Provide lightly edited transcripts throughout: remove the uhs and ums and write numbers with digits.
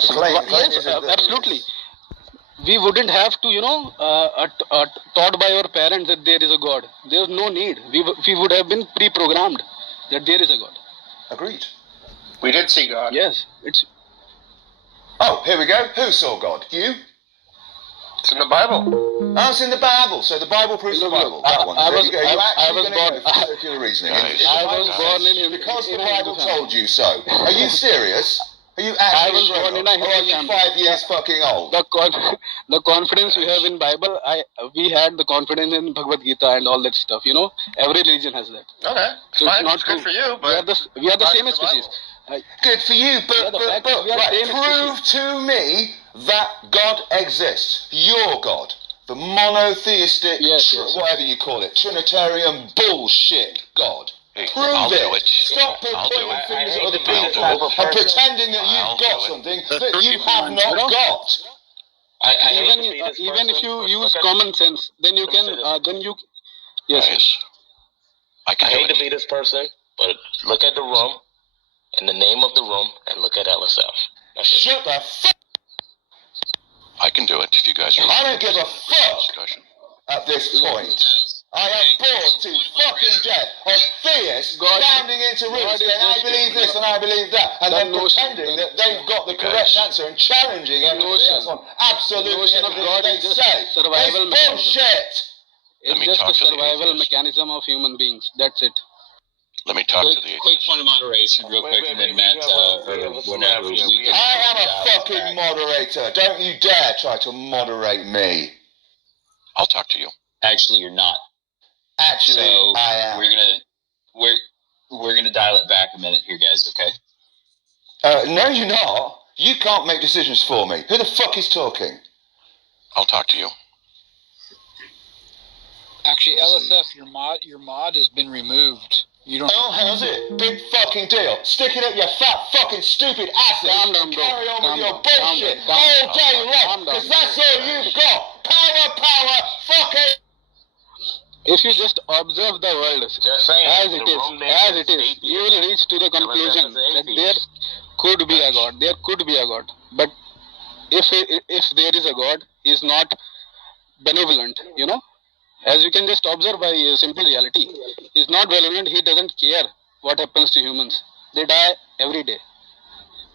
Yes, yes, absolutely. We wouldn't have to, taught by our parents that there is a God. There's no need. We would have been pre-programmed that there is a God. Agreed. We did see God. Yes, it's. Oh, here we go. Who saw God? You? It's in the Bible. Oh, it's in the Bible. So the Bible proves the Bible. That one. I There was- you go. You're I actually was going to born- go for circular reasoning. Guys, If the I Bible was born says- in because the in a Bible Hindu family. told you so. Are you serious? Are you I actually was born in a or are Hindu you family. 5 years fucking old? The confidence you have in Bible, we had the confidence in Bhagavad Gita and all that stuff. Every religion has that. Okay. So Fine. it's not It's good true. for you, but We are the back same to the species. Good for you, but the fact is we are right, same prove to me that God exists. Your God. The monotheistic, Yes. whatever you call it, Trinitarian bullshit God. Hey, Prove I'll it. do it. Stop I'll pointing do it. fingers I at other hate to be people this type and of person. pretending that I'll you've got do it. something that you have not got. I hate Even to be this even if person, you but use look at- common sense, then you Let me can say this. then you. Yes. Guys, I I can do hate to it. be this person, but look at the room and the name of the room and look at LSF. That's it. Shut the fuck. I can do it if you guys are. I don't give a fuck Discussion. at this point. I am bored to fucking death of theists standing into rooms saying I believe this and I believe that, and then pretending that they've got the correct answer and challenging everybody else on absolutely everything they say. Survival It's bullshit. Let me It's just talk a to the survival atheist. mechanism of human beings. That's it. Let me talk to the Quick atheist. point of moderation, real quick, and then Matt or whatever we can. I am a fucking moderator. Don't you dare try to moderate me. I'll talk to you. Actually, you're not. Actually, So I am. we're gonna dial it back a minute here, guys. Okay. No, you're not. You can't make decisions for me. Who the fuck is talking? I'll talk to you. Actually, LSF, your mod has been removed. You don't. Oh, how's it? Big fucking deal. Stick it up your fat fucking stupid asses Calm down, and bro. carry on Calm with your down. bullshit Calm down. all day long, Calm down. because that's all you've got. Power, fucking... If you just observe the world Just saying. as the it is, room name as it is, atheist. you will reach to the conclusion LSF is that atheist. there could be a God. There could be a God. But if there is a God, he is not benevolent, As you can just observe by simple reality. He is not benevolent. He doesn't care what happens to humans. They die every day.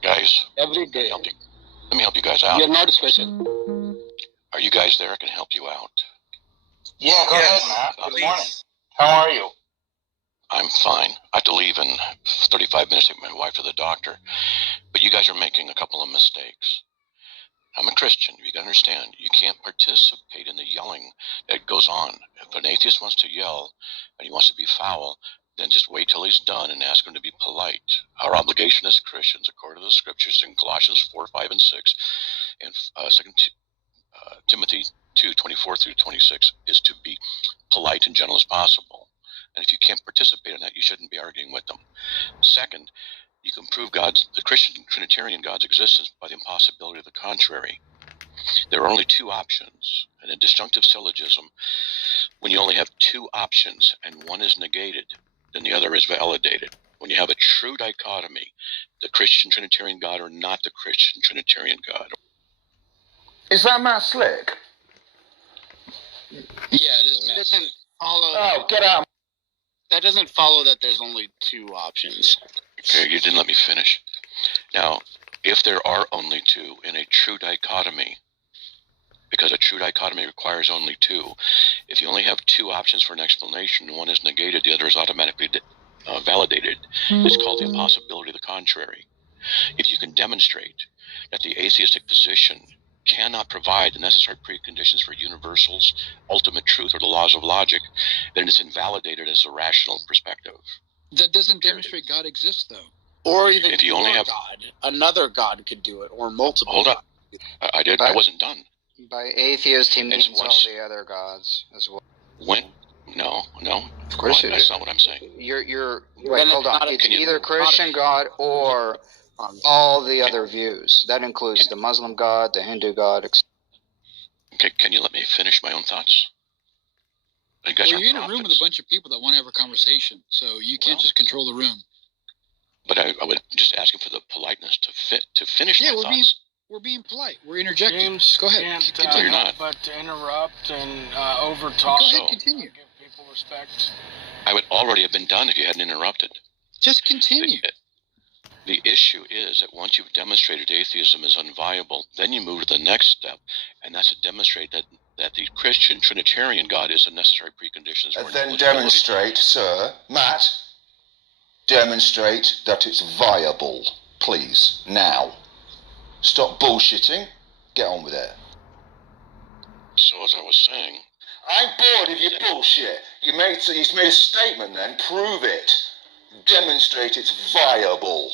Guys, Every let me day. help you. Let me help you guys out. We are not special. Are you guys there? I can help you out. Yeah, go ahead, Matt. Good Please. morning. How are you? I'm fine. I have to leave in 35 minutes to take my wife to the doctor. But you guys are making a couple of mistakes. I'm a Christian. You gotta understand. You can't participate in the yelling that goes on. If an atheist wants to yell and he wants to be foul, then just wait till he's done and ask him to be polite. Our obligation as Christians, according to the scriptures in Colossians 4, 5, and 6, and 2 Timothy 2, 24 through 26, is to be polite and gentle as possible. And if you can't participate in that, you shouldn't be arguing with them. Second, you can prove the Christian Trinitarian God's existence by the impossibility of the contrary. There are only two options. In a disjunctive syllogism, when you only have two options and one is negated, then the other is validated. When you have a true dichotomy, the Christian Trinitarian God or not the Christian Trinitarian God. Is that Matt Slick? Yeah, it is Matt. Doesn't follow. Oh, get out. That doesn't follow that there's only two options. Okay, you didn't let me finish. Now, if there are only two in a true dichotomy, because a true dichotomy requires only two, if you only have two options for an explanation, one is negated, the other is automatically validated. It's called the impossibility of the contrary. If you can demonstrate that the atheistic position cannot provide the necessary preconditions for universals, ultimate truth, or the laws of logic, then it's invalidated as a rational perspective. That doesn't demonstrate God exists, though. Or even If you only have- God. Another God could do it, or multiple. Hold up. I wasn't done. By atheist, he means all once- the other gods as well. No. Of course That's not what I'm saying. You're Then wait, it's hold on. not a- It's Can you- either Christian God or all the other views. That includes the Muslim God, the Hindu God, etc. Okay, can you let me finish my own thoughts? You guys Well, aren't you're in a room with a prophets. bunch of people that want to have a conversation, so you can't Well. just control the room. But I would just ask him for the politeness to finish Yeah, my we're thoughts. being We're being polite. We're interjecting. James Go ahead. can't No, you're help not. but to interrupt and overtalk. Go ahead, So- continue. Give people respect. I would already have been done if you hadn't interrupted. Just continue. The issue is that once you've demonstrated atheism is unviable, then you move to the next step, and that's to demonstrate that the Christian Trinitarian God is a necessary precondition. And then demonstrate, sir, Matt, demonstrate that it's viable, please, now. Stop bullshitting, get on with it. So as I was saying, I'm bored of your bullshit. You made a statement then, prove it. Demonstrate it's viable.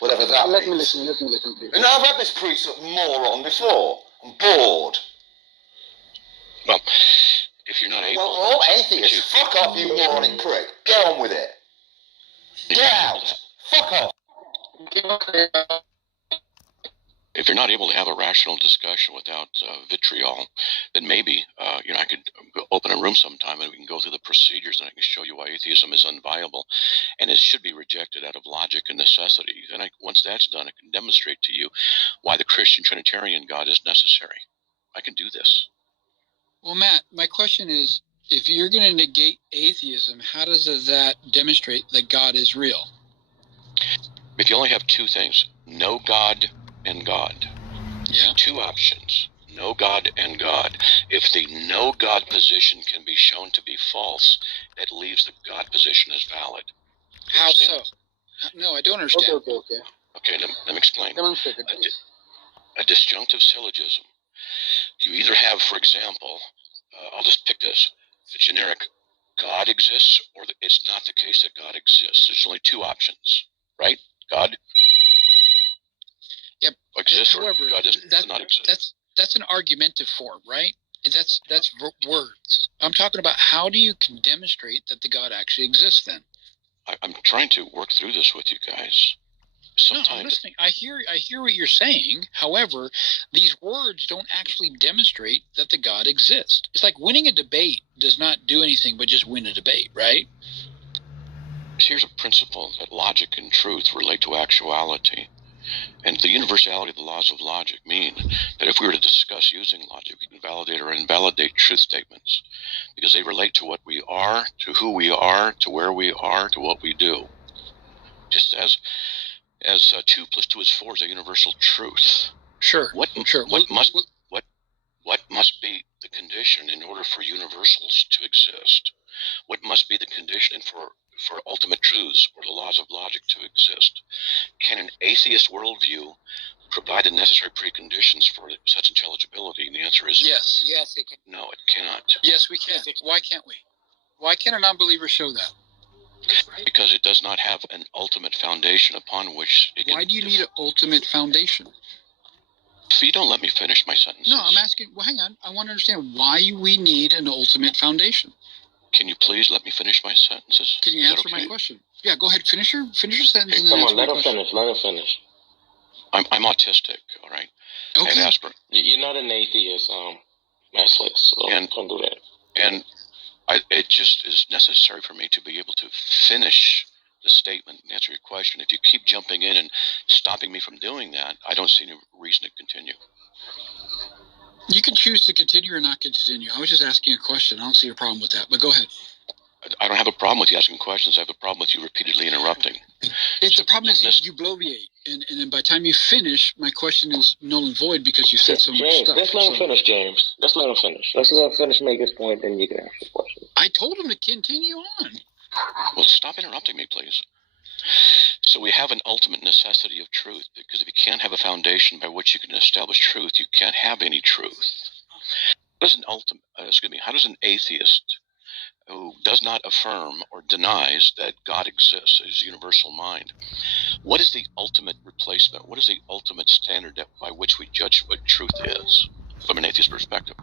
Whatever that Let me means. listen, please. And I've had this priest moron before. I'm bored. well, if you're not able... Well, all atheists, fuck off, you moronic prick. Get on with it. Get out. Fuck off. If you're not able to have a rational discussion without vitriol, then maybe I could open a room sometime and we can go through the procedures and I can show you why atheism is unviable and it should be rejected out of logic and necessity. Then once that's done, I can demonstrate to you why the Christian Trinitarian God is necessary. I can do this. Well, Matt, my question is, if you're going to negate atheism, how does that demonstrate that God is real? If you only have two things, no God and God. Yeah. Two options, no God and God. If the no God position can be shown to be false, that leaves the God position as valid. How so? Understand? No, I don't understand. Okay, let me explain. Demonstrate it, please. A disjunctive syllogism. You either have, for example, I'll just pick this, the generic God exists, or it's not the case that God exists. There's only two options, right? God Yep. exists, However, or God does not exist. That's an argumentative form, right? That's words. I'm talking about how do you can demonstrate that the God actually exists then? I'm trying to work through this with you guys. No, I'm listening. I hear what you're saying. However, these words don't actually demonstrate that the God exists. It's like winning a debate does not do anything but just win a debate, right? Here's a principle that logic and truth relate to actuality. And the universality of the laws of logic mean that if we were to discuss using logic, we can validate or invalidate truth statements because they relate to what we are, to who we are, to where we are, to what we do. Just as 2 + 2 is 4 is a universal truth. Sure. What must be the condition in order for universals to exist? What must be the condition for ultimate truths or the laws of logic to exist? Can an atheist worldview provide the necessary preconditions for such intelligibility? And the answer is yes. Yes, it can. no, it cannot. Yes, we can. Why can't we? Why can't a non-believer show that? Because it does not have an ultimate foundation upon which it can... Why do you need an ultimate foundation? So you don't let me finish my sentences. No, I'm asking. Well, hang on. I want to understand why we need an ultimate foundation. Can you please let me finish my sentences? Can you answer my question? Yeah, go ahead. Finish your sentence. Hey, and then Come answer on, my let him question. finish. Let him finish. I'm autistic, all right? I Okay. have Asperger's. You're not an atheist, Maslick, so don't do that. And it just is necessary for me to be able to finish the statement and answer your question. If you keep jumping in and stopping me from doing that, I don't see any reason to continue. You can choose to continue or not continue. I was just asking a question. I don't see a problem with that, but go ahead. I don't have a problem with you asking questions. I have a problem with you repeatedly interrupting. The problem is you bloviate, and then by the time you finish, my question is null and void because you said so much James, stuff. let's let him finish, James. Let's let him finish. Let's let him finish, make his point, then you can ask your question. I told him to continue on. Well, stop interrupting me, please. So we have an ultimate necessity of truth, because if you can't have a foundation by which you can establish truth, you can't have any truth. How does an atheist who does not affirm or denies that God exists as universal mind, what is the ultimate replacement? What is the ultimate standard by which we judge what truth is from an atheist perspective?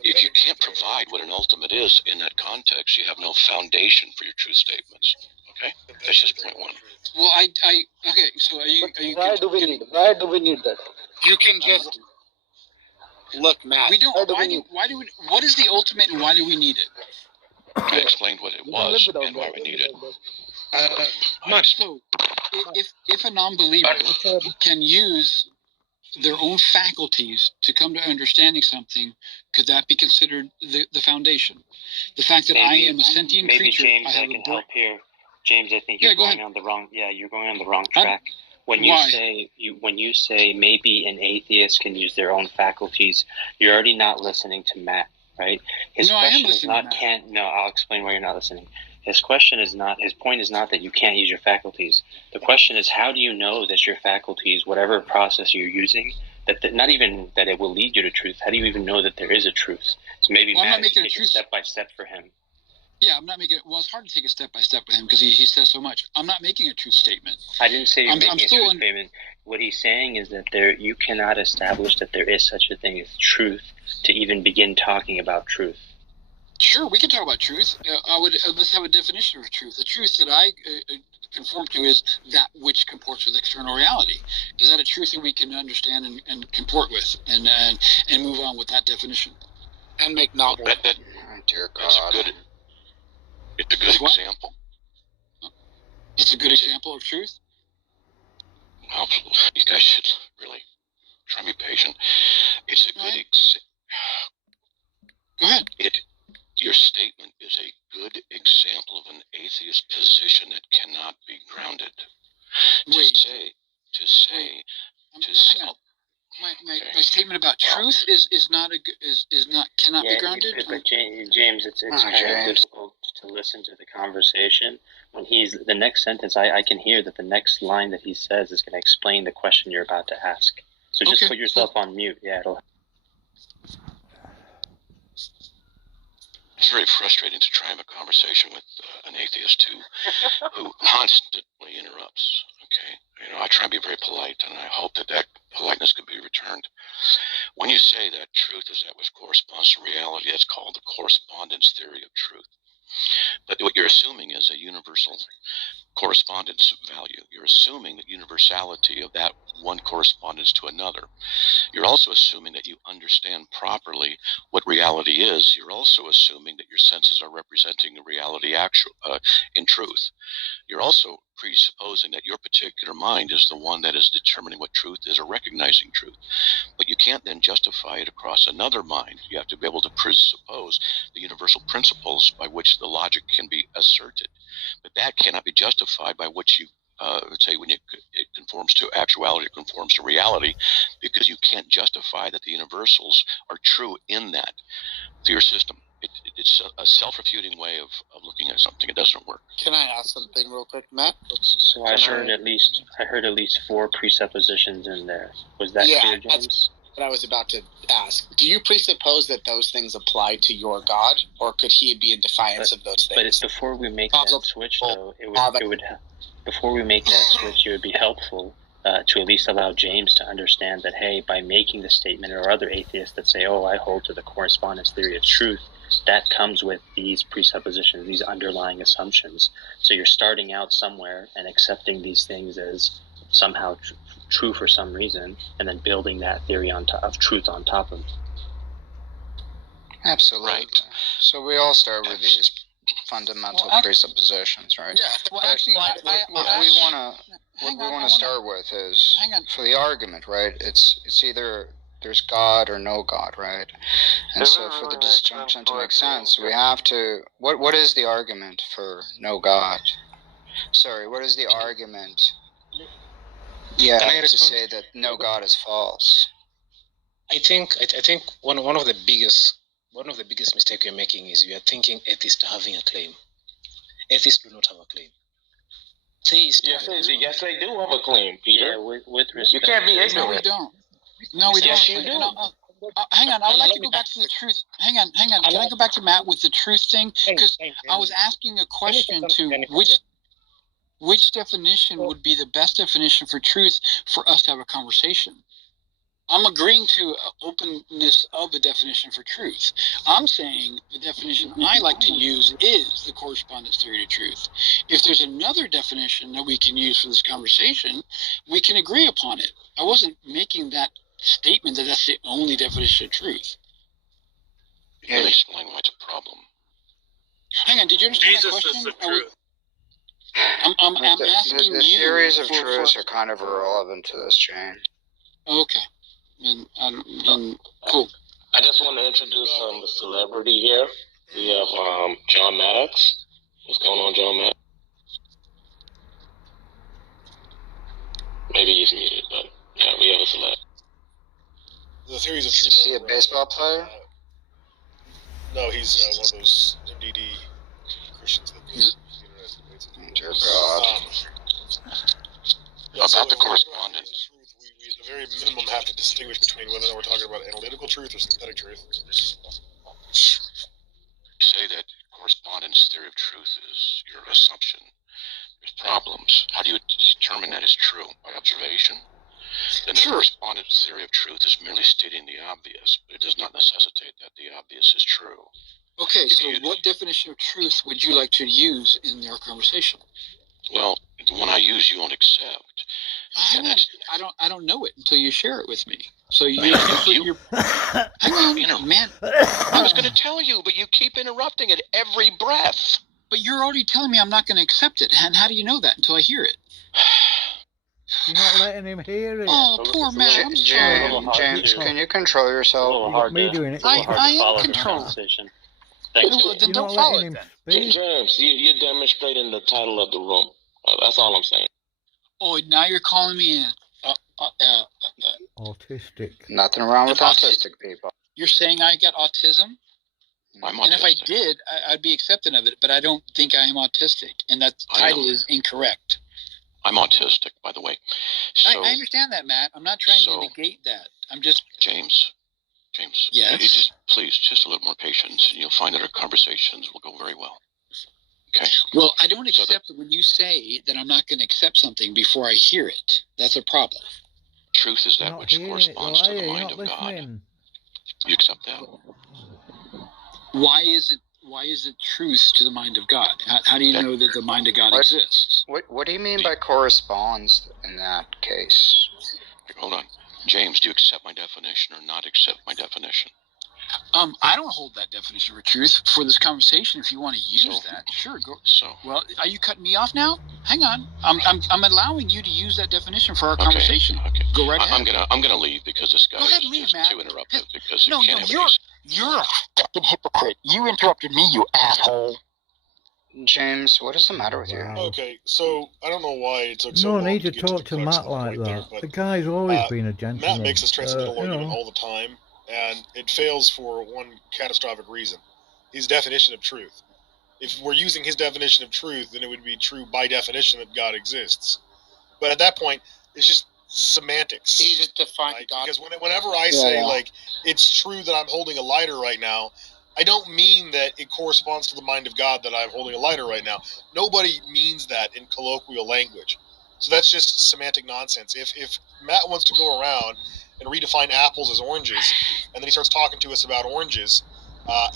If you can't provide what an ultimate is in that context, you have no foundation for your truth statements. Okay, that's just point one. Well, okay. So are you? Why do we need that? You can just look, Matt. We don't. Why do we? What is the ultimate, and why do we need it? I explained what it was and why we need it. So, if a non-believer can use their own faculties to come to understanding something, could that be considered the foundation? The fact that I am a sentient creature. Maybe James, I can help here. James, I think you're going on the wrong. Yeah, you're going on the wrong track. When you say maybe an atheist can use their own faculties, you're already not listening to Matt, right? His question is not can't. No, I'll explain why you're not listening. His question is not. His point is not that you can't use your faculties. The question is, how do you know that your faculties, whatever process you're using, that not even that it will lead you to truth? How do you even know that there is a truth? So maybe Matt should take it step by step for him. Yeah, I'm not making it. Well, it's hard to take it step by step with him because he says so much. I'm not making a truth statement. I didn't say you're making a truth statement. What he's saying is that you cannot establish that there is such a thing as truth to even begin talking about truth. Sure, we can talk about truth. Let's have a definition of truth. The truth that I conform to is that which comports with external reality. Is that a truth that we can understand and comport with and move on with that definition? And make novel. Dear God. It's a good example. It's a good example of truth? Well, you guys should really try to be patient. It's a good example. Go ahead. Your statement is a good example of an atheist position that cannot be grounded. My statement about truth cannot be grounded. But James, it's kind of difficult to listen to the conversation when the next sentence. I can hear that the next line that he says is going to explain the question you're about to ask. So just put yourself on mute. Yeah, it'll. It's very frustrating to try and have a conversation with an atheist who constantly interrupts. Okay, I try to be very polite, and I hope that politeness could be returned. When you say that truth is that which corresponds to reality, that's called the correspondence theory of truth. But what you're assuming is a universal correspondence value. You're assuming the universality of that one correspondence to another. You're also assuming that you understand properly what reality is. You're also assuming that your senses are representing the reality in truth. You're also presupposing that your particular mind is the one that is determining what truth is or recognizing truth. But you can't then justify it across another mind. You have to be able to presuppose the universal principles by which the logic can be asserted. But that cannot be justified by what you say when it conforms to actuality, it conforms to reality, because you can't justify that the universals are true in that to your system. It's a self-refuting way of looking at something. It doesn't work. Can I ask something real quick, Matt? So I heard at least 4 presuppositions in there. Was that clear, James? That's what I was about to ask. Do you presuppose that those things apply to your God, or could he be in defiance of those things? But it's before we make that switch, though, before we make that switch, it would be helpful to at least allow James to understand that, hey, by making the statement, or other atheists that say, I hold to the correspondence theory of truth, that comes with these presuppositions, these underlying assumptions. So you're starting out somewhere and accepting these things as somehow true for some reason, and then building that theory of truth on top of it. Absolutely. Right. So we all start with these fundamental presuppositions, right? Yeah. Well, actually, what we want to start with is, for the argument, right? It's either there's God or no God, right? And so for the disjunction to make sense, we have to. What is the argument for no God? Sorry, what is the argument? Yeah, to say that no God is false. I think one of the biggest mistakes you're making is you are thinking atheists having a claim. Atheists do not have a claim. Yes, they do have a claim, Peter. Yeah, with respect. You can't be ignorant. No, we don't. No, we yes, don't. You do. Hang on, I would like to go back to the truth. Hang on. Can I go back to Matt with the truth thing? Because I was asking a question to which definition would be the best definition for truth for us to have a conversation. I'm agreeing to openness of a definition for truth. I'm saying the definition I like to use is the correspondence theory to truth. If there's another definition that we can use for this conversation, we can agree upon it. I wasn't making that statement that that's the only definition of truth. Let me explain why it's a problem. Hang on, did you understand Jesus my question? is the truth. I'm asking the you. theories of truth are kind of irrelevant to this, Jane. Okay. And cool. I just want to introduce a celebrity here. We have John Maddox. What's going on, John Maddox? Maybe he's muted, but yeah, we have a celebrity. The theories of Is truth. he a baseball player? No, he's one of those MDD Christians that go on the internet. Dear God. About the correspondence. We at the very minimum have to distinguish between whether or not we're talking about analytical truth or synthetic truth. You say that correspondence theory of truth is your assumption. There's problems. How do you determine that is true? By observation? Then the correspondence theory of truth is merely stating the obvious, but it does not necessitate that the obvious is true. Okay, so what definition of truth would you like to use in our conversation? Well, the one I use you won't accept. I don't know it until you share it with me. So you man. I was going to tell you, but you keep interrupting at every breath. But you're already telling me I'm not going to accept it. And how do you know that until I hear it? You're not letting him hear it. Oh, poor man. I'm sorry. James, can you control yourself? You got me doing it. I am controlling. Thanks. Then don't follow it then. James, you're demonstrating the title of the room. That's all I'm saying. Oh, now you're calling me autistic. Nothing wrong with autistic people. You're saying I got autism? I'm autistic. And if I did, I'd be accepting of it, but I don't think I am autistic, and that title is incorrect. I'm autistic, by the way. So, I understand that, Matt. I'm not trying to negate that. I'm just... James. Yes? Please, just a little more patience, and you'll find that our conversations will go very well. Okay? Well, I don't accept it when you say that I'm not going to accept something before I hear it. That's a problem. Truth is that which corresponds to the mind of God. You accept that? Why is it truth to the mind of God? How do you know that the mind of God exists? What do you mean by corresponds in that case? Hold on. James, do you accept my definition or not accept my definition? I don't hold that definition for truth for this conversation. If you want to use that, sure, go. Well, are you cutting me off now? Hang on. I'm allowing you to use that definition for our conversation. Okay. Go right ahead. I'm gonna leave because this guy is just too interruptive. Because you're a fucking hypocrite. You interrupted me, you asshole. James, what is the matter with you? Okay, so I don't know why it took so long. No need to talk to Matt like that. The guy's always been a gentleman. Matt makes this transcendental argument all the time, and it fails for one catastrophic reason: his definition of truth. If we're using his definition of truth, then it would be true by definition that God exists. But at that point, it's just semantics. He just defined God. Because whenever I say, like, it's true that I'm holding a lighter right now, I don't mean that it corresponds to the mind of God that I'm holding a lighter right now. Nobody means that in colloquial language. So that's just semantic nonsense. If Matt wants to go around and redefine apples as oranges, and then he starts talking to us about oranges,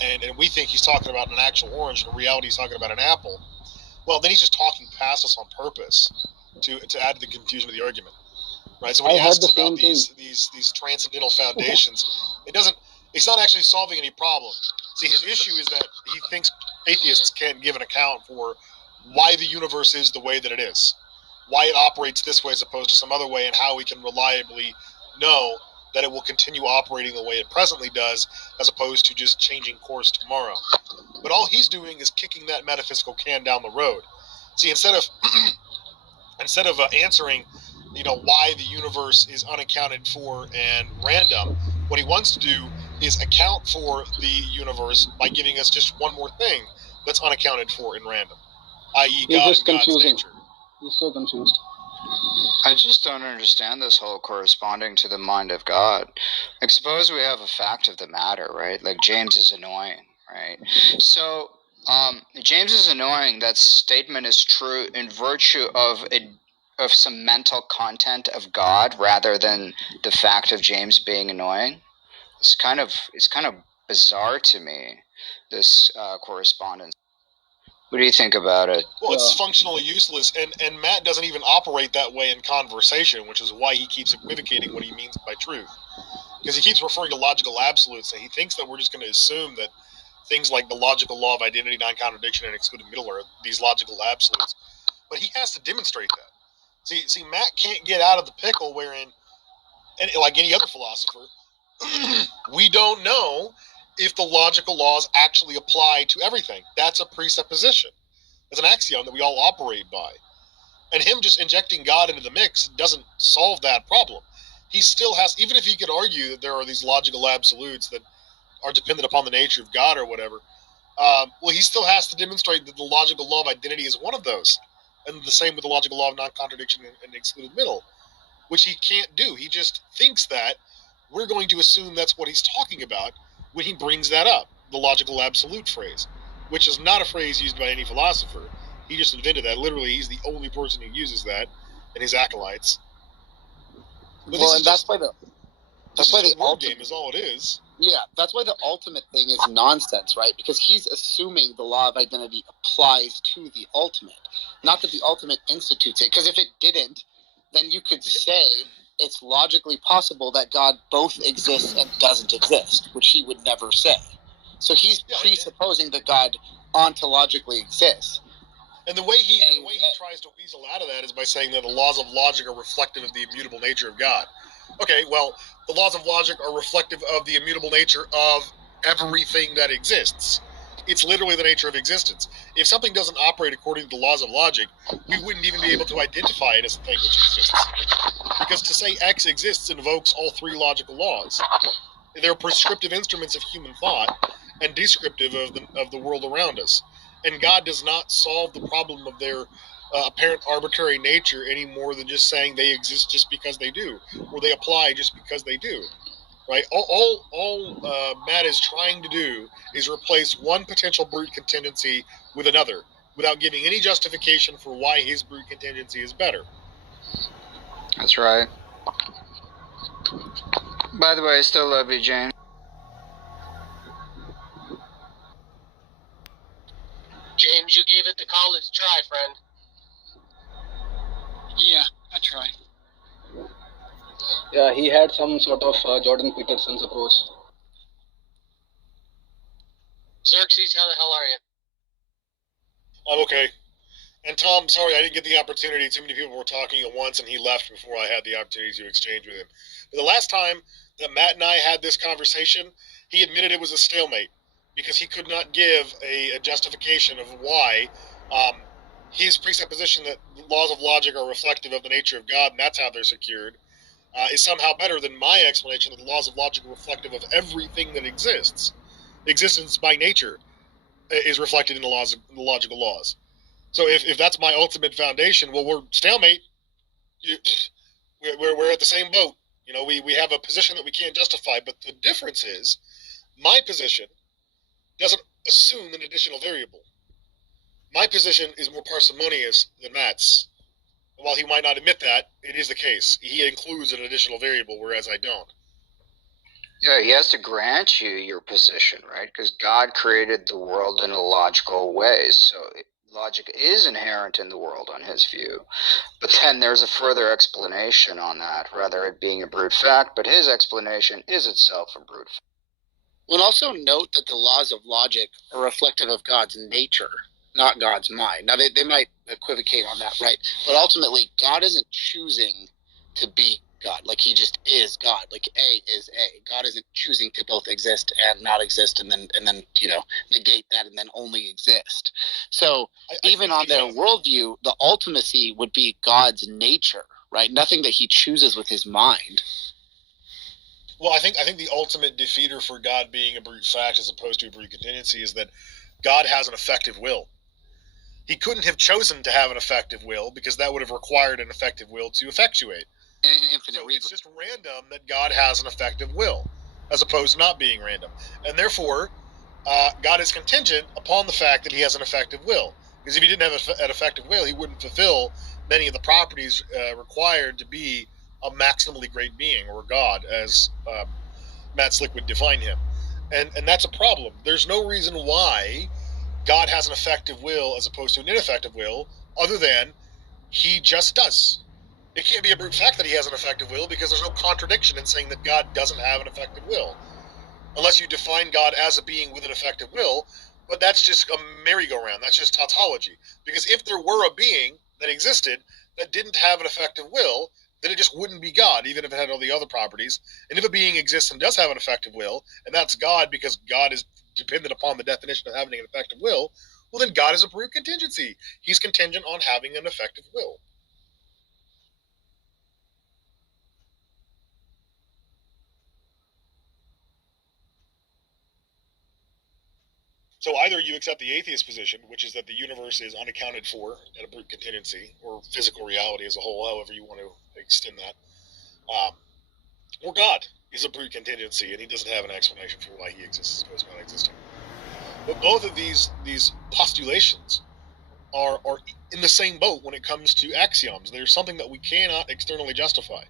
and we think he's talking about an actual orange, and in reality he's talking about an apple, well, then he's just talking past us on purpose to add to the confusion of the argument. Right? So when he asks about these transcendental foundations, it's not actually solving any problem. See, his issue is that he thinks atheists can't give an account for why the universe is the way that it is, why it operates this way as opposed to some other way, and how we can reliably know that it will continue operating the way it presently does, as opposed to just changing course tomorrow. But all he's doing is kicking that metaphysical can down the road. See, instead of answering, why the universe is unaccounted for and random, what he wants to do is account for the universe by giving us just one more thing that's unaccounted for in random, i.e. God and God's nature. He's so confused. I just don't understand this whole corresponding to the mind of God. Like, suppose we have a fact of the matter, right? Like, James is annoying, right? So, James is annoying. That statement is true in virtue of some mental content of God rather than the fact of James being annoying. It's kind of bizarre to me, this correspondence. What do you think about it? Well, it's functionally useless, and Matt doesn't even operate that way in conversation, which is why he keeps equivocating what he means by truth. Because he keeps referring to logical absolutes, and he thinks that we're just going to assume that things like the logical law of identity, non-contradiction, and excluded middle are these logical absolutes. But he has to demonstrate that. See, Matt can't get out of the pickle wherein and like any other philosopher, we don't know if the logical laws actually apply to everything. That's a presupposition. It's an axiom that we all operate by. And him just injecting God into the mix doesn't solve that problem. He still has, even if he could argue that there are these logical absolutes that are dependent upon the nature of God or whatever, well, he still has to demonstrate that the logical law of identity is one of those. And the same with the logical law of non-contradiction and excluded middle, which he can't do. He just thinks that we're going to assume that's what he's talking about when he brings that up, the logical absolute phrase, which is not a phrase used by any philosopher. He just invented that. Literally, he's the only person who uses that, and his acolytes. But well, and that's why the word game is all it is. Yeah, that's why the ultimate thing is nonsense, right? Because he's assuming the law of identity applies to the ultimate, not that the ultimate institutes it. Because if it didn't, then you could say it's logically possible that God both exists and doesn't exist, which he would never say. So he's presupposing that God ontologically exists. And the way he tries to weasel out of that is by saying that the laws of logic are reflective of the immutable nature of God. Okay, well, the laws of logic are reflective of the immutable nature of everything that exists. It's literally the nature of existence. If something doesn't operate according to the laws of logic, we wouldn't even be able to identify it as a thing which exists. Because to say X exists invokes all three logical laws. They're prescriptive instruments of human thought and descriptive of the world around us. And God does not solve the problem of their apparent arbitrary nature any more than just saying they exist just because they do, or they apply just because they do, right? All Matt is trying to do is replace one potential brute contingency with another without giving any justification for why his brute contingency is better. That's right. By the way, I still love you, James. James, you gave it the college try, friend. Yeah, I tried. Yeah, he had some sort of Jordan Peterson's approach. Xerxes, how the hell are you? I'm okay. And Tom, sorry I didn't get the opportunity. Too many people were talking at once, and he left before I had the opportunity to exchange with him. But the last time that Matt and I had this conversation, he admitted it was a stalemate because he could not give a justification of why his presupposition that laws of logic are reflective of the nature of God, and that's how they're secured, is somehow better than my explanation that the laws of logic are reflective of everything that exists. Existence by nature is reflected in the logical laws. So if that's my ultimate foundation, well, we're stalemate. We're at the same boat. You know, we have a position that we can't justify, but the difference is my position doesn't assume an additional variable. My position is more parsimonious than Matt's. While he might not admit that, it is the case. He includes an additional variable, whereas I don't. Yeah, he has to grant you your position, right? Because God created the world in a logical way, so logic is inherent in the world on his view. But then there's a further explanation on that, rather it being a brute fact, but his explanation is itself a brute fact. We'll also note that the laws of logic are reflective of God's nature, not God's mind. Now, they might equivocate on that, right? But ultimately, God isn't choosing to be God. Like, he just is God. Like, A is A. God isn't choosing to both exist and not exist and then you know, negate that and then only exist. So, even on their worldview, the ultimacy would be God's nature, right? Nothing that he chooses with his mind. Well, I think the ultimate defeater for God being a brute fact as opposed to a brute contingency is that God has an effective will. He couldn't have chosen to have an effective will because that would have required an effective will to effectuate. So it's just random that God has an effective will as opposed to not being random. And therefore, God is contingent upon the fact that he has an effective will. Because if he didn't have an effective will, he wouldn't fulfill many of the properties required to be a maximally great being, or God, as Matt Slick would define him. And that's a problem. There's no reason why God has an effective will as opposed to an ineffective will, other than he just does. It can't be a brute fact that he has an effective will because there's no contradiction in saying that God doesn't have an effective will. Unless you define God as a being with an effective will, but that's just a merry-go-round. That's just tautology. Because if there were a being that existed that didn't have an effective will, then it just wouldn't be God, even if it had all the other properties. And if a being exists and does have an effective will, and that's God because God is dependent upon the definition of having an effective will, well, then God is a brute contingency. He's contingent on having an effective will. So either you accept the atheist position, which is that the universe is unaccounted for and a brute contingency, or physical reality as a whole, however you want to extend that, or God is a brute contingency and he doesn't have an explanation for why he exists as opposed to not existing. But both of these postulations are in the same boat when it comes to axioms. There's something that we cannot externally justify.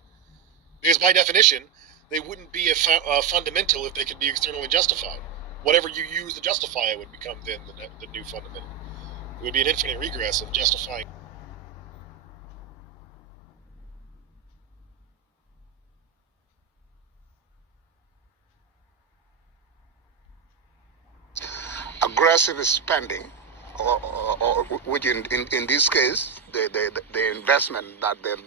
Because by definition, they wouldn't be a fundamental if they could be externally justified. Whatever you use to justify it would become then the new fundamental. It would be an infinite regress of justifying. Aggressive spending, or which in this case, the investment that the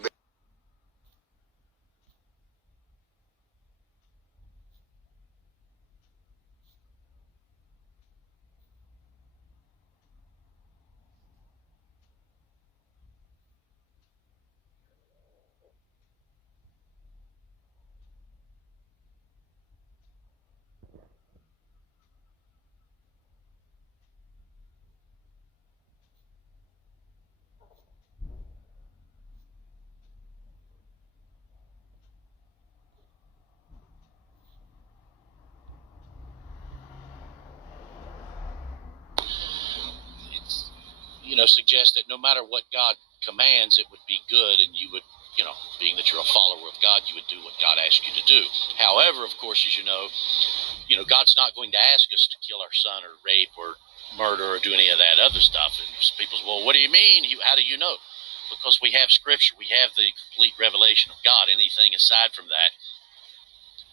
suggest that no matter what God commands, it would be good, and you would, being that you're a follower of God, you would do what God asked you to do. However, of course, as you know, God's not going to ask us to kill our son or rape or murder or do any of that other stuff. And people say, well, what do you mean? How do you know? Because we have Scripture. We have the complete revelation of God. Anything aside from that,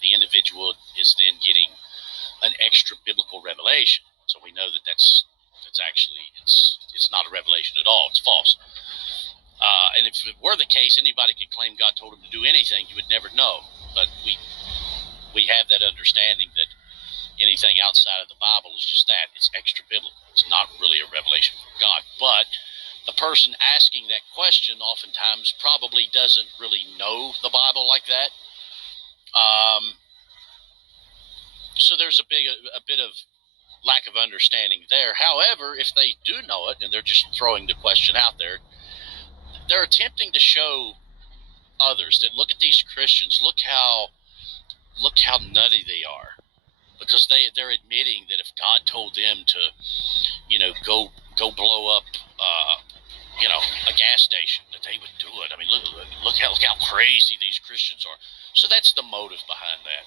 the individual is then getting an extra biblical revelation. So we know that that's actually, it's not a revelation at all. It's false. And if it were the case, anybody could claim God told him to do anything. You would never know. But we have that understanding that anything outside of the Bible is just that. It's extra biblical. It's not really a revelation from God. But the person asking that question oftentimes probably doesn't really know the Bible like that. So there's a bit of lack of understanding there. However, if they do know it and they're just throwing the question out there, they're attempting to show others that look at these Christians, look how nutty they are, because they're admitting that if God told them to, go blow up, a gas station, that they would do it. I mean, look how crazy these Christians are. So that's the motive behind that.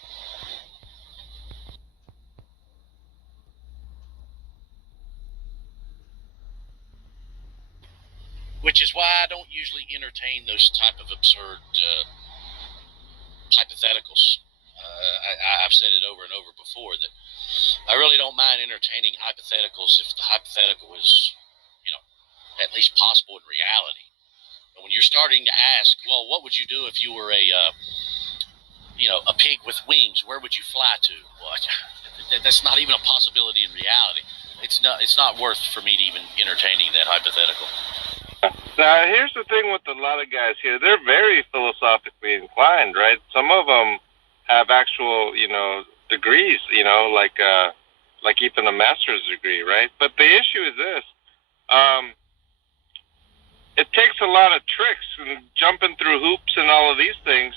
Which is why I don't usually entertain those type of absurd hypotheticals. I've said it over and over before that I really don't mind entertaining hypotheticals if the hypothetical is, at least possible in reality. But when you're starting to ask, well, what would you do if you were a pig with wings? Where would you fly to? Well, that's not even a possibility in reality. It's not worth for me to even entertaining that hypothetical. Now, here's the thing with a lot of guys here. They're very philosophically inclined, right? Some of them have actual, degrees, like even a master's degree, right? But the issue is this. It takes a lot of tricks and jumping through hoops and all of these things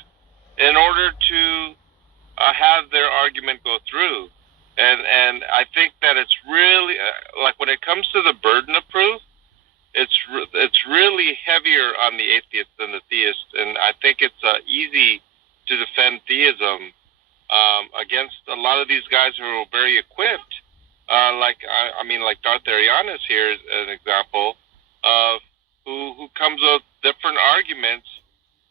in order to have their argument go through. And I think that it's really, like when it comes to the burden of proof, it's really heavier on the atheist than the theist, and I think it's easy to defend theism against a lot of these guys who are very equipped. Like Darth Arianis here is an example of who comes with different arguments,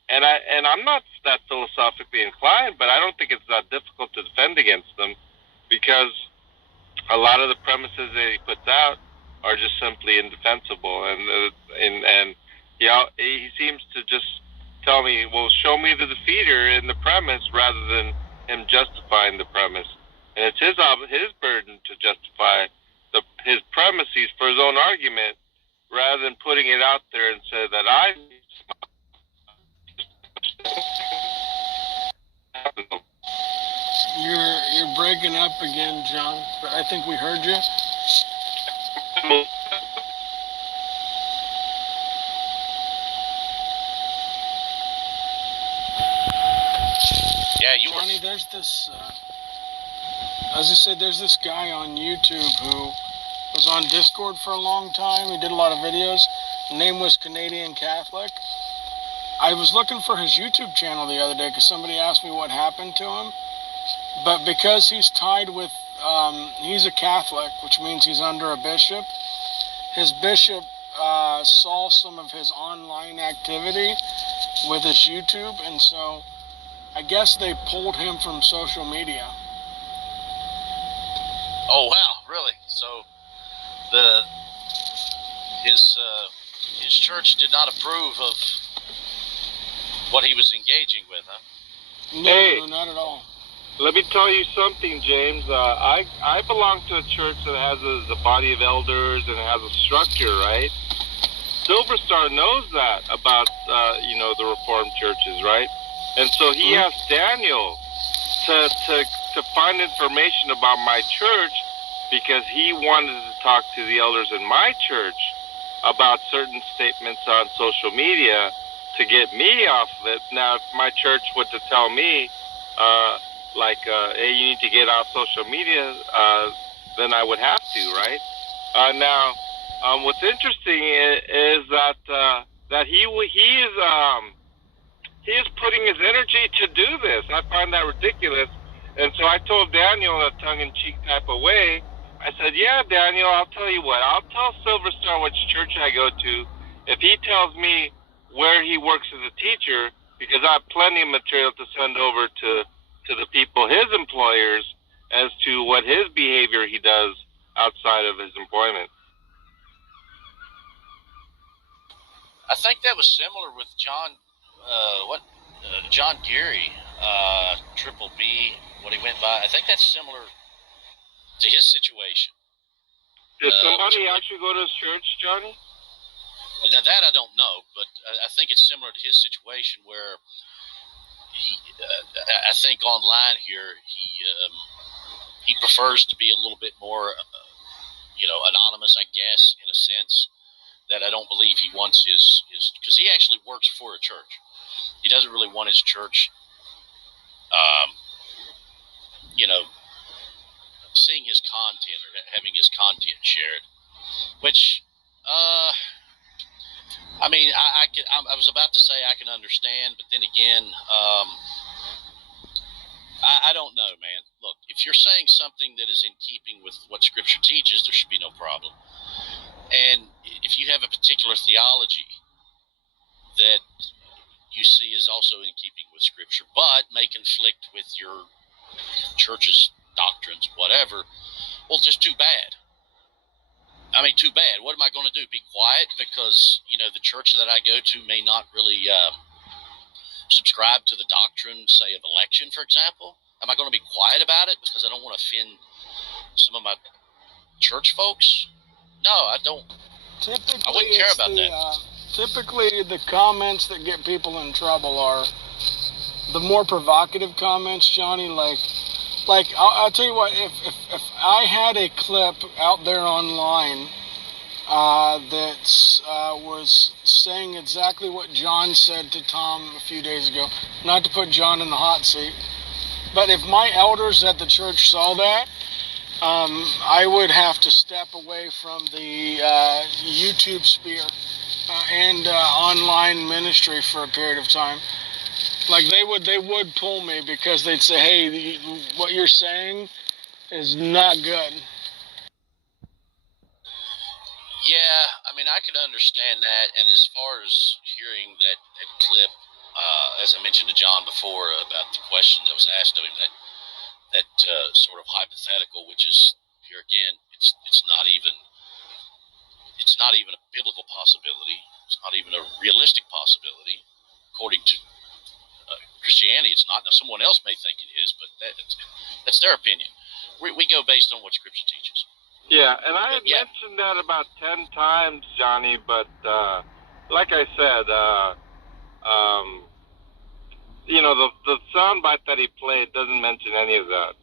and I'm not that philosophically inclined, but I don't think it's that difficult to defend against them because a lot of the premises that he puts out are just simply indefensible, and he seems to just tell me, well, show me the defeater in the premise rather than him justifying the premise. And it's his burden to justify his premises for his own argument rather than putting it out there and say that You're breaking up again, John, but I think we heard you. Yeah, Johnny, there's this, as I said, there's this guy on YouTube who was on Discord for a long time. He did a lot of videos. His name was Canadian Catholic. I was looking for his YouTube channel the other day because somebody asked me what happened to him. But because he's tied with, he's a Catholic, which means he's under a bishop. His bishop saw some of his online activity with his YouTube, and so I guess they pulled him from social media. Oh wow, really? So his church did not approve of what he was engaging with, huh? No, not at all. Let me tell you something, James. I belong to a church that has a body of elders and it has a structure, right? Silver Star knows that about the Reformed churches, right? And so he asked Daniel to find information about my church because he wanted to talk to the elders in my church about certain statements on social media to get me off of it. Now, if my church were to tell me, hey, you need to get off social media, then I would have to, right? Now, what's interesting is that he is putting his energy to do this. I find that ridiculous. And so I told Daniel in a tongue-in-cheek type of way, I said, yeah, Daniel, I'll tell you what. I'll tell Silver Star which church I go to if he tells me where he works as a teacher, because I have plenty of material to send over to the people, his employers, as to what his behavior he does outside of his employment. I think that was similar with John Geary, Triple B, what he went by. I think that's similar to his situation. Did somebody actually go to his church, Johnny? Now that I don't know, but I think it's similar to his situation where I think online here he prefers to be a little bit more, anonymous, I guess, in a sense. That I don't believe he wants his because he actually works for a church. He doesn't really want his church, seeing his content or having his content shared. Which, I was about to say I can understand, but then again, I don't know, man. Look, if you're saying something that is in keeping with what Scripture teaches, there should be no problem. And if you have a particular theology that you see is also in keeping with Scripture, but may conflict with your church's doctrines, whatever, well, just too bad. I mean, too bad. What am I going to do? Be quiet because, the church that I go to may not really subscribe to the doctrine, say, of election, for example? Am I going to be quiet about it because I don't want to offend some of my church folks? No, I don't. I wouldn't care about that. Typically, the comments that get people in trouble are the more provocative comments, Johnny. Like I'll tell you what. If I had a clip out there online that was saying exactly what John said to Tom a few days ago, not to put John in the hot seat, but if my elders at the church saw that, I would have to step away from the YouTube sphere and online ministry for a period of time. Like they would pull me because they'd say, "Hey, what you're saying is not good." Yeah, I can understand that. And as far as hearing that clip, as I mentioned to John before about the question that was asked of him, that sort of hypothetical, which is here again, it's not even a biblical possibility. It's not even a realistic possibility. according to Christianity, it's not. Now, someone else may think it is, but that's their opinion. We go based on what Scripture teaches. Yeah, and I had mentioned that about 10 times, Johnny, but like I said, the soundbite that he played doesn't mention any of that.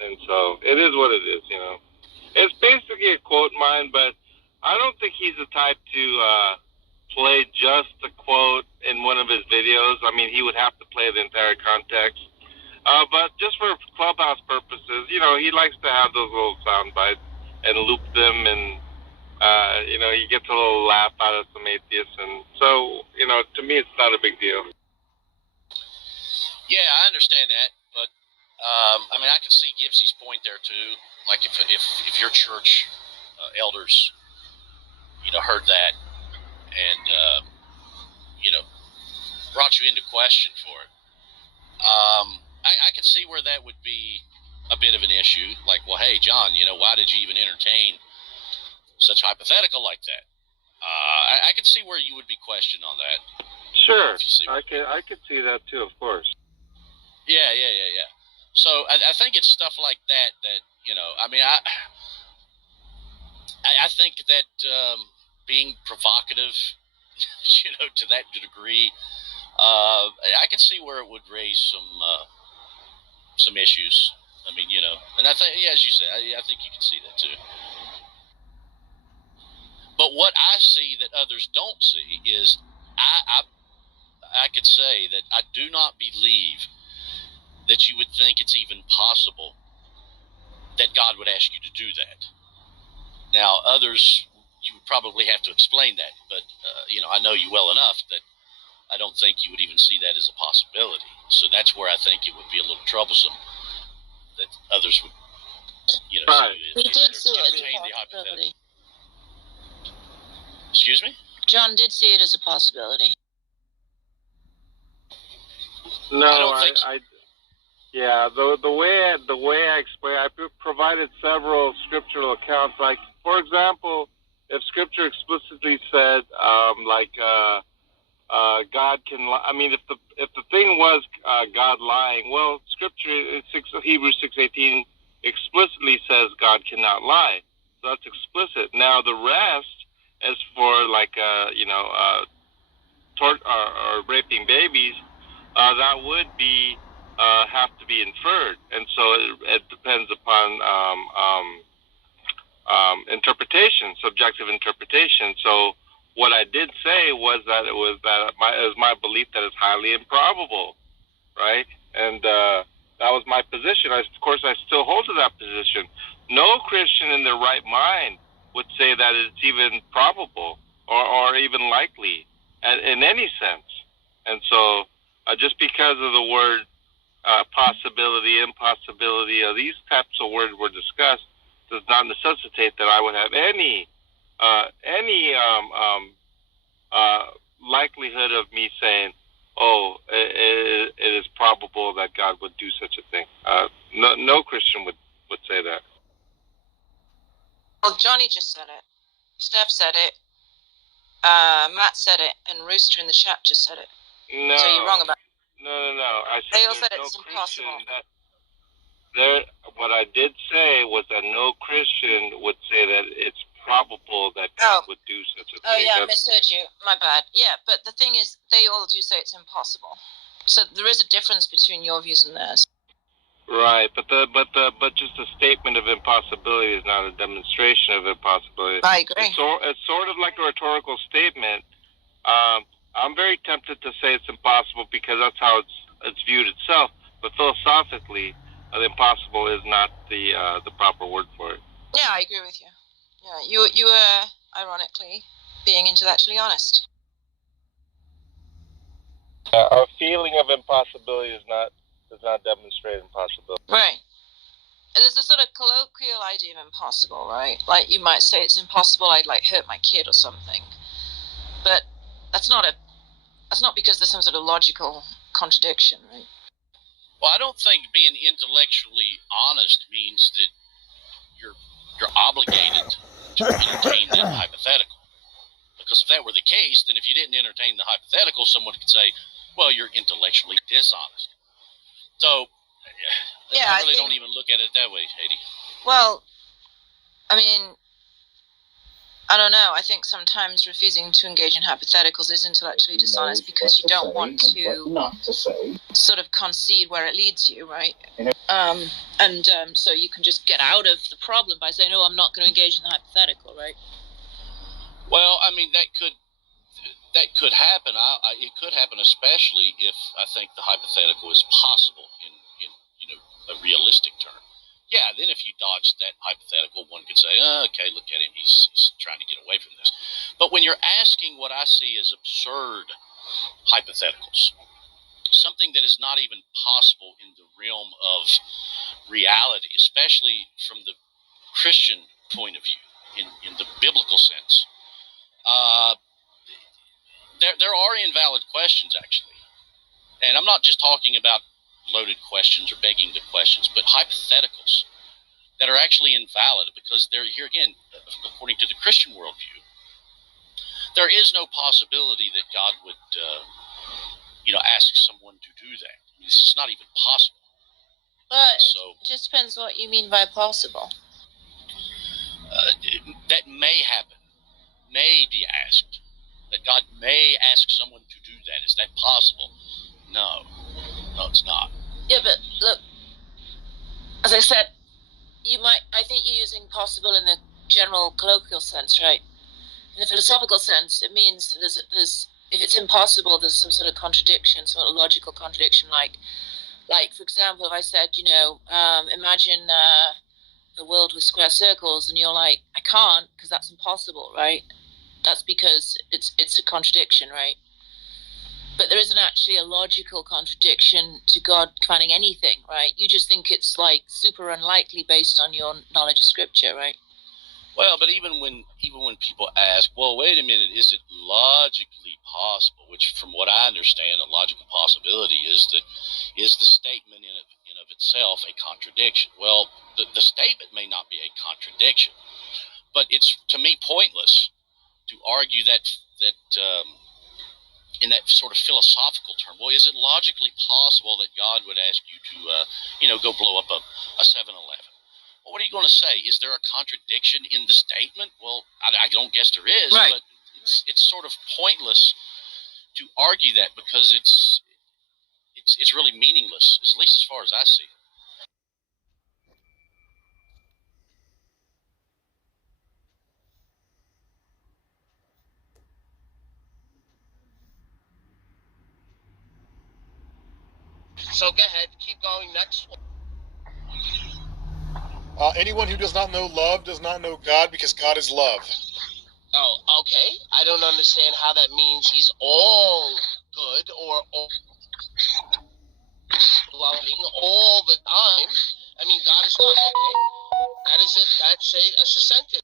And so it is what it is, It's basically a quote mine, but I don't think he's the type to play just a quote in one of his videos. I mean, he would have to play the entire context. But just for clubhouse purposes, he likes to have those little sound bites and loop them, and he gets a little laugh out of some atheists. And so, to me, it's not a big deal. Yeah, I understand that, but I mean, I can see Gibbsy's point there too. Like if your church elders, heard that and brought you into question for it, I can see where that would be a bit of an issue. Like, well, hey, John, why did you even entertain such hypothetical like that? I can see where you would be questioned on that. Sure, I could see that too, of course. Yeah. So I think it's stuff like that I mean, I think that being provocative, to that degree, I can see where it would raise some issues. I mean, and I think, as you said, I think you can see that too. But what I see that others don't see is I could say that I do not believe that you would think it's even possible that God would ask you to do that. Now, others, you would probably have to explain that, but I know you well enough that I don't think you would even see that as a possibility. So that's where I think it would be a little troublesome that others would, right. He did see it as a possibility. Excuse me? John did see it as a possibility. No, I don't think so. Yeah, the way I explain, I provided several scriptural accounts. Like, for example, if Scripture explicitly said, God can lie. I mean, if the thing was God lying, well, Scripture, Hebrews 6:18 explicitly says God cannot lie. So that's explicit. Now the rest is for or raping babies. That would be have to be inferred, and so it depends upon interpretation, subjective interpretation. So what I did say was that it was my belief that it's highly improbable, right? And that was my position. Of course, I still hold to that position. No Christian in their right mind would say that it's even probable or even likely in any sense. And so just because of the word possibility, impossibility, these types of words were discussed, does not necessitate that I would have any likelihood of me saying, "Oh, it is probable that God would do such a thing." No Christian would say that. Well, Johnny just said it. Steph said it. Matt said it, and Rooster in the chat just said it. No. So you're wrong about it. No. They all said it's impossible. What I did say was that no Christian would say that it's probable that God would do such a thing. Oh yeah, I misheard you. My bad. Yeah, but the thing is, they all do say it's impossible. So there is a difference between your views and theirs. Right, but just a statement of impossibility is not a demonstration of impossibility. I agree. It's sort of like a rhetorical statement. I'm very tempted to say it's impossible because that's how it's viewed itself. But philosophically, the impossible is not the proper word for it. Yeah, I agree with you. Yeah, you were ironically being intellectually honest. Our feeling of impossibility does not demonstrate impossibility. Right. There's a sort of colloquial idea of impossible, right? Like you might say it's impossible I'd hurt my kid or something. But that's not because there's some sort of logical contradiction, right? Well, I don't think being intellectually honest means that you're obligated to entertain that hypothetical. Because if that were the case, then if you didn't entertain the hypothetical, someone could say, well, you're intellectually dishonest. So, I really don't even look at it that way, Haiti. Well, I mean, I don't know. I think sometimes refusing to engage in hypotheticals is intellectually dishonest because you don't want to sort of concede where it leads you, right? So you can just get out of the problem by saying, "Oh, I'm not going to engage in the hypothetical," right? Well, I mean, that could happen. It could happen, especially if I think the hypothetical is possible in a realistic term. Yeah, then if you dodge that hypothetical, one could say, okay, look at him, he's trying to get away from this. But when you're asking what I see as absurd hypotheticals, something that is not even possible in the realm of reality, especially from the Christian point of view, in the biblical sense, there are invalid questions, actually. And I'm not just talking about loaded questions or begging the questions, but hypotheticals that are actually invalid because they're, here again, according to the Christian worldview, there is no possibility that God would, ask someone to do that. I mean, it's not even possible. But it just depends what you mean by possible. That may happen, may be asked. That God may ask someone to do that. Is that possible? No, it's not. Yeah, but look, as I said, I think you're using possible in the general colloquial sense, right? In the philosophical sense, it means that there's if it's impossible, there's some sort of contradiction, some sort of logical contradiction. Like for example, if I said, imagine a world with square circles, and you're like, I can't because that's impossible, right? That's because it's a contradiction, right? But there isn't actually a logical contradiction to God commanding anything, right? You just think it's like super unlikely based on your knowledge of Scripture, right? Well, but even when people ask, well, wait a minute, is it logically possible? Which, from what I understand, a logical possibility is the statement in of itself a contradiction. Well, the statement may not be a contradiction, but it's to me pointless to argue that in that sort of philosophical term. Well, is it logically possible that God would ask you to, go blow up a 7-Eleven? Well, what are you going to say? Is there a contradiction in the statement? Well, I don't guess there is, right. But it's sort of pointless to argue that because it's really meaningless, at least as far as I see. So go ahead, keep going. Next one. Anyone who does not know love does not know God because God is love. Oh, okay. I don't understand how that means he's all good or all loving all the time. I mean, God is love. Okay, that is it. That's a sentence.